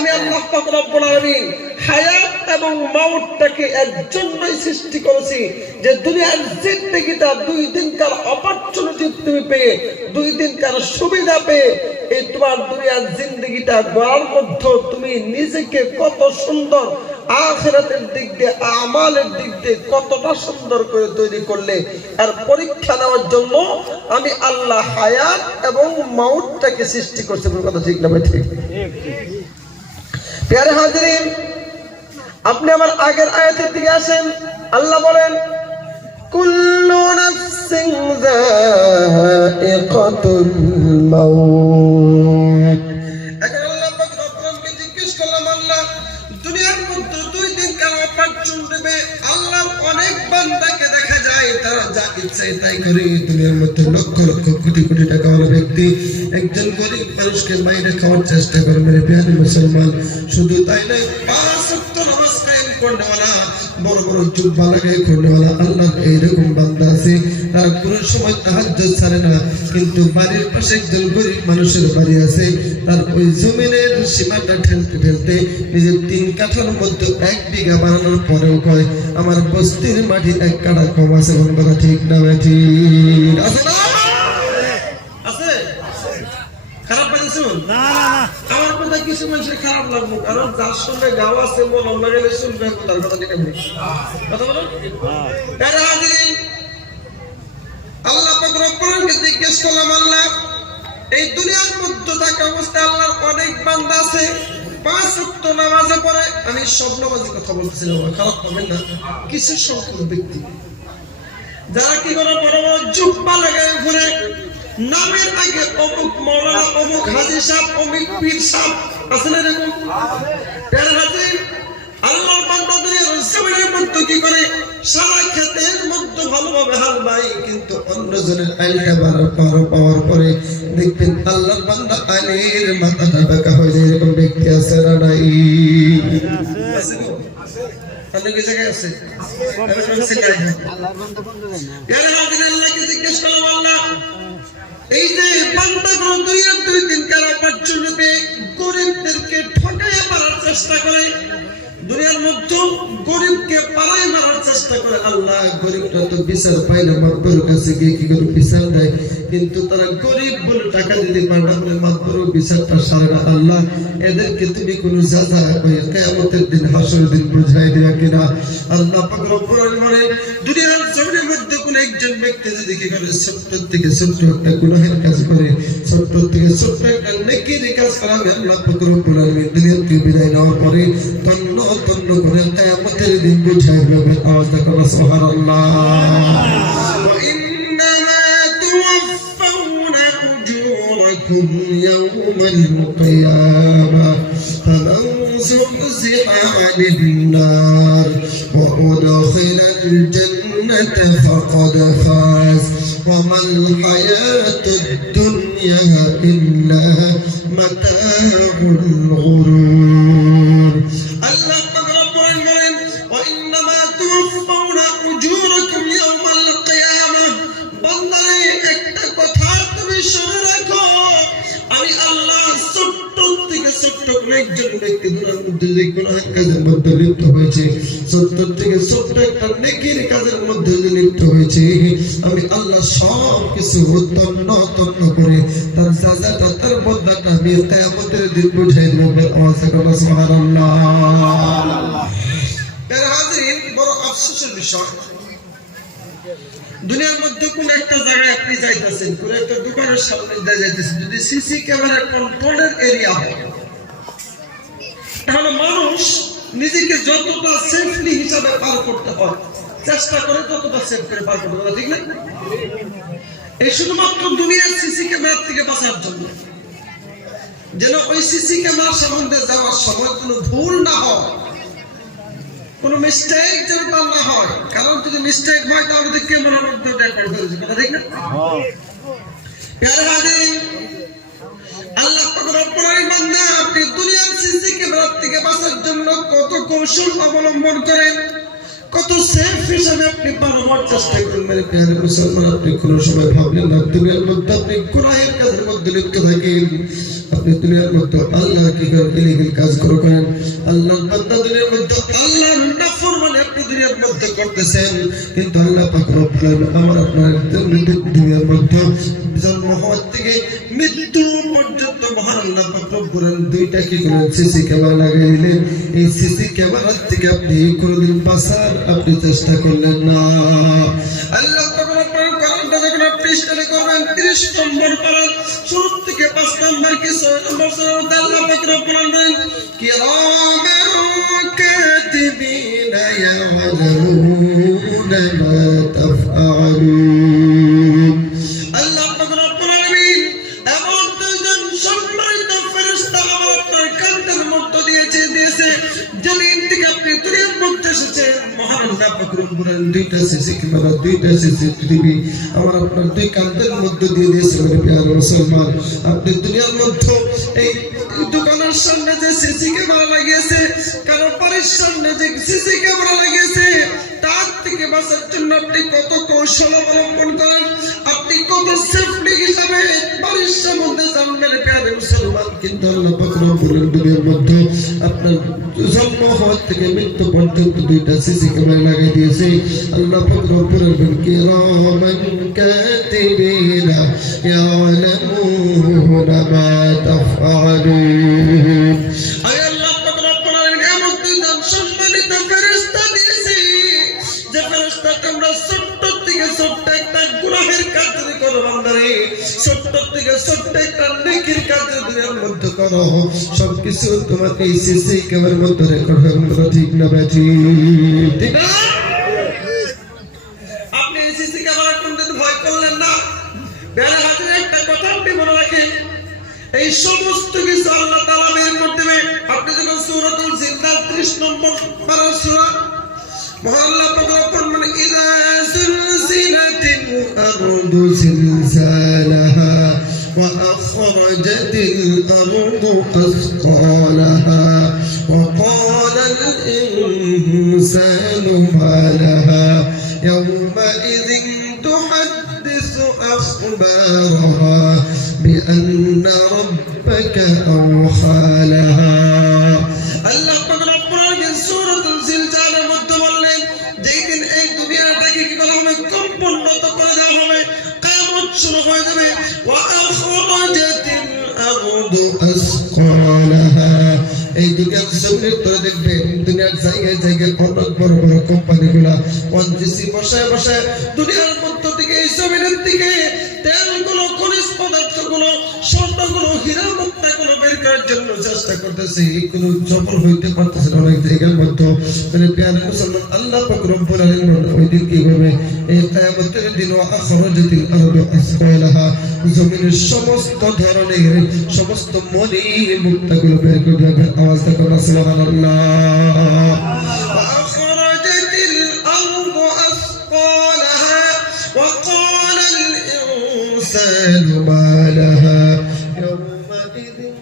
আমি আল্লাহ পাক রব্বুল আলামিন হায়াত এবং মাউতটাকে এর জন্যই সৃষ্টি করেছি যে দুনিয়ার জিন্দেগিটা 2 দিনকার অপরচুনিটি তুমি পেয়ে 2 দিনকার সুবিধা পেয়ে এই তোমার দুনিয়ার জিন্দেগিটা গড়ার মধ্যে তুমি নিজেকে কত সুন্দর আখিরাতের দিক দিয়ে আমালের দিক দিয়ে কতটা সুন্দর করে তৈরি করলে আর পরীক্ষা নেওয়ার জন্য আমি আল্লাহ হায়াত এবং মাউতটাকে সৃষ্টি করছি। কথা ঠিক না ভাই? ঠিক। প্রিয় হাজিরিন, আপনি আমার আগের আয়াতের দিকে আসেন। আল্লাহ বলেন কুল্লু নাফসিন যায়িকাতুল মাউত। এখন আল্লাহ পাক রব্বুলকে জিজ্ঞেস করলাম, আল্লাহ দুনিয়ার মধ্যে 2 দিনকার অপরচুনিটি দেবে। আল্লাহর অনেক বান্দাকে দেখা যায় তারা যা ইচ্ছা তাই করে। দুনিয়ার মধ্যে লক্ষ লক্ষ কোটি কোটি টাকাওয়ালা ব্যক্তি একজন গরিব মানুষকে মাইরে খাওয়ার চেষ্টা করে। মেরে প্রিয় মুসলমান, শুধু তাই নয়, 5 ওয়াক্ত নামাজ কায়েম করনেওয়ালা, বড় বড় জুব্বা লাগায় করনেওয়ালা আল্লাহর এইরকম বান্দা আছে, তারা পুরো সময় তাহাজ্জুদ ছাড়ে না। কিন্তু বাড়ির পাশে একজন গরিব মানুষের বাড়ি আছে, তার ওই জমিনের সীমাটা ঠেলতে ঠেলতে নিজের 3 কাঠার মধ্যে 1 বিঘা বানানোর পরেও কয় আমার বস্তির মাটি 1 কাঠা কম আছে। কথা ঠিক না বেঠি? আছে না? আছে? খারাপ পাইছো না? আমার কথা কিছু মানুষের খারাপ লাগবে, কারণ যার সঙ্গে গাও আছে মন লাগাইলে শুনবে তার কথা ঠিক আছে। কথা বলো। আরে হাজিরিন, আল্লাহ পাক রব্বুলকে জিজ্ঞেস করলাম, আল্লাহ এই দুনিয়ার মধ্যে থাকা অবস্থায় আল্লাহর অনেক বান্দা আছে 5 ওয়াক্ত নামাজে পড়ে। আমি সব নামাজের কথা বলতেছিলাম, খারাপ পাবেন না। কিছু সংখ্যক ব্যক্তি যারা কি করে বড় বড় জুব্বা লাগায় ঘুরে, নামের আগে অমুক মাওলানা, অমুক হাজী সাহেব, অমুক পীর সাহেব, আছে না এরকম? প্রিয় হাজির, আল্লাহর বান্দা দুনিয়ার জমিনের মধ্যে কি করে সারা ক্ষেতের মধ্যে ভালোভাবে হাল বাই, কিন্তু অন্যজনের আইলটা পাওয়ার পরে দেখবেন আল্লাহর বান্দা আইলের মাথাটা ঢাকা হয়ে যায়। এরকম ব্যক্তি আছে না নাই? অনেক জায়গায় আছে। আল্লাহকে জিজ্ঞেস করলাম, আল্লাহ এই যে বান্দাগুলো দুনিয়ার 2 দিনকার অপরচুনিটি গরিবদেরকে ঠকাইয়া মারার চেষ্টা করে, দুনিয়ার মধ্যে গরিবকে পালাই মারার চেষ্টা করে। আল্লাহ গরিবটা তো বিচার পায় না, মাতবরের কাছে গিয়ে কি করে বিচার দেয়, কিন্তু তারা গরিব বলে টাকা দিতে পারে না বলে মাতবরের বিচারটা সারে না। আল্লাহ এদেরকে তুমি কোন সাজা কিয়ামতের দিন হাসরের দিন বুঝাই দেয়া কিনা? আল্লাহ পাক রব্বুল আলামিন দুনিয়ার জমিনের মধ্যে কোন একজন ব্যক্তি যদি কি করে ছোট্ট থেকে ছোট্ট একটা গুনাহের কাজ করে, ছোট্ট থেকে ছোট্ট একটা নেকির কাজ করে, আল্লাহ পাক রব্বুল আলামিন দুনিয়া থেকে বিদায় নেওয়ার পরে তন্ন তন্ন করে কিয়ামতের দিন বুঝাই দেবে। আওয়াজ দেখো সুবহানাল্লাহ। يوم القيامة فمن زحزح عن النار وأدخل الجنة فقد فاز وما الحياة الدنيا إلا متاع الغرور. الله ربنا وإنما توفون أجوركم يوم القيامة. বন্দারে একটা কথা তুমি শুনে রাখো, আমি আল্লাহ ছোট্ট থেকে ছোট্ট একজন ব্যক্তি দুনিয়ার মধ্যে যে গুনাহের কাজের মধ্যে লিপ্ত হয়েছে, ছোট্ট থেকে ছোট্ট একটা নেকির কাজের মধ্যে যে লিপ্ত হয়েছে, আমি আল্লাহ সব কিছু তন্ন তন্ন করে তার সাজাটা তার বদলাটা আমি কিয়ামতের দিন বুঝাই দেব। আওয়াজ করে সুবহানাল্লাহ। এর হাজির বড় আফসোসের বিষয়, দুনিয়ার মধ্যে কোন একটা জায়গায় আপনি যাইতেছেন, কোন একটা দোকানের সামনে যাইতেছেন, যদি সিসি ক্যামেরা কন্ট্রোলের এরিয়া হয়, তাহলে মানুষ নিজেকে যতটা সেফলি হিসাবে পার করতে হয় চেষ্টা করে ততটা সেফ করে পার করতে পারে, ঠিক না? এই শুধুমাত্র দুনিয়ার সিসি ক্যামেরা থেকে বাঁচার জন্য, যেন ওই সিসি ক্যামেরার সম্বন্ধে যাওয়ার সময় কোনো ভুল না হয়, কোন মিস্টেক যেন না হয়। কারণ যদি মিস্টেক হয় তাহলে তো ক্যামেরার মধ্যে রেকর্ড হয়ে যাবে, কথা ঠিক না? আল্লাহ পাক রব্বুল আলামিন না, আপনি দুনিয়ার সিসি ক্যামেরা থেকে বাঁচার জন্য কত কৌশল অবলম্বন করেন, কত সেফ হিসাবে আপনি পালাবার চেষ্টা করেন। মেরে প্রিয় মুসলমান, আপনি কোন সময় ভাবলেন না দুনিয়ার মধ্যে আপনি গুনাহের কাজের মধ্যে লিপ্ত থাকেন, আপনি দুনিয়ার মধ্যে আল্লাহ কি করেন ইলিগাল কাজ করেন আল্লাহর বান্দা দুনিয়ার মধ্যে আল্লাহর নাফরমানি আপনি দুনিয়ার মধ্যে করতেছেন কিন্তু আল্লাহ পাক রব্বুল আলামিন আমার আপনার দুনিয়ার মধ্যে জন্ম হওয়ার থেকে মৃত্যু পর্যন্ত মহান আল্লাহ পাক রব্বুল আলামিন দুইটা কি করেন সিসি ক্যামেরা লাগিয়ে দিলেন এই সিসি ক্যামেরার থেকে আপনি কোনদিন বাঁচার আপনি চেষ্টা করলেন না আল্লাহ পাক রব্বুল আলামিন কোরআনটা যখন আপনি স্টাডি করবেন 30 নম্বর পারা শুরু থেকে 5 নম্বর কি 6 নম্বর সুরা আল্লাহ পাক রব্বুল আলামিন কিরামান কাতিবিনা ইয়ালামুনা মা তাফআলুন আল্লাহ পাক রব্বুল আলামিন এমন দুইজন সম্মানিত ফেরেশতা আমার আপনার কান্দের মধ্য দিয়েছে যেদিন থেকে আপনি দুনিয়ার মধ্যে এসেছেন মহান আল্লাহ পাক রব্বুল আলামিন দুইটা সিসি ক্যামেরা দুইটা সিসিটিভি আমার আপনার দুই কান্দের মধ্য দিয়ে দিয়েছে প্রিয় মুসলমান আপনি দুনিয়ার মধ্যে এই দোকানের সামনে যে সিসি ক্যামেরা লাগিয়েছে কারো বাড়ির সামনে যে সিসি ক্যামেরা লাগিয়েছে তার থেকে বাঁচার জন্য আপনি কত কৌশল অবলম্বন করেন আপনি কত সেফটি হিসাবে বাড়ির সামনে জানবেন প্রিয় মুসলমান কিন্তু আল্লাহ পাক রব্বুল আলামিন দুনিয়ার মধ্যে আপনার জন্ম হওয়া থেকে মৃত্যু পর্যন্ত দুইটা সিসি ক্যামেরা লাগিয়ে দিয়েছে আল্লাহ পাক রব্বুল আলামিন কিরামান কাতিবিনা ইয়ালামুনা মা তাফআলুন আয় আল্লাহ পাক রব্বুল আলামিন এমন দুইজন সম্মানিত ফেরেশতা দিয়েছে যে ফেরেশতা তোমরা ছোট্ট থেকে ছোট্ট একটা গুনাহের কাজ যদি করো বান্দারে ছোট্ট থেকে ছোট্ট একটা নেকির কাজ দুনিয়ার মধ্যে করো সবকিছু তোমার এই সিসি ক্যামেরার মধ্যে রেকর্ড হবে বলো ঠিক না বেঠি ঠিক না আপনি এই সিসি ক্যামেরা কোনদিন ভয় করলেন না বেলা হাজির একটা কথা আপনি মনে রাখেন এই সমস্ত কিছু আল্লাহ তাআলা বের করে দেবে আপনি যখন সূরাতুল জিলজাল 30 নম্বর পারা সূরা মহান আল্লাহ পাক রব্বুল আলামিন ইযা যুলজিলাতিল আরদু জিলজালাহা ওয়া আখরাজাতিল আরদু আসqalaha ওয়া ক্বালাল ইনসানু মা লাহা ইয়াওমা ইযিন তুহাদ্দিসু আখবারাহা বিআন্না রাব্বাকা আওহা লাহা আল্লাহ পাক রব্বুল আলামিন সূরাতুল জিলজালের মধ্যে বললেন যেই দিন এই দুনিয়াটাকে কি করা হবে কম্পনত করে দেওয়া হবে কিয়ামত শুরু হয়ে যাবে ওয়া আখরাজাতিল আরদু আসqalaha এই দুনিয়ার জমিনের পরে দেখবেন দুনিয়ার জায়গায় জায়গায় অনেক বড় বড় কোম্পানিগুলা ওয়ানজিসি বসায় বসায় দুনিয়ার মধ্য থেকে এই জমিনের দিকে তেলগুলো খনিজ পদার্থগুলো স্বর্ণগুলো হীরা মুক্তাগুলো বের করার জন্য চেষ্টা করতেছে কোনো সফল হইতে পারতেছে না অনেক জায়গার মধ্যে মানে প্রিয় মুসলমান আল্লাহ পাক রব্বুল আলামিন ওই দিন কি হবে এই কিয়ামতের দিন ওয়া আখরাজাতিল আরদু আসqalaha জমিনের সমস্ত ধরনের সমস্ত মনি মুক্তাগুলো বের করে দেবে আওয়াজ দেখো সুবহানাল্লাহ ওয়া আখরাজাতিল আরদু আসqalaha ওয়া ক্বালাল ইনসানু মা লাহা ইয়াওমাইযিন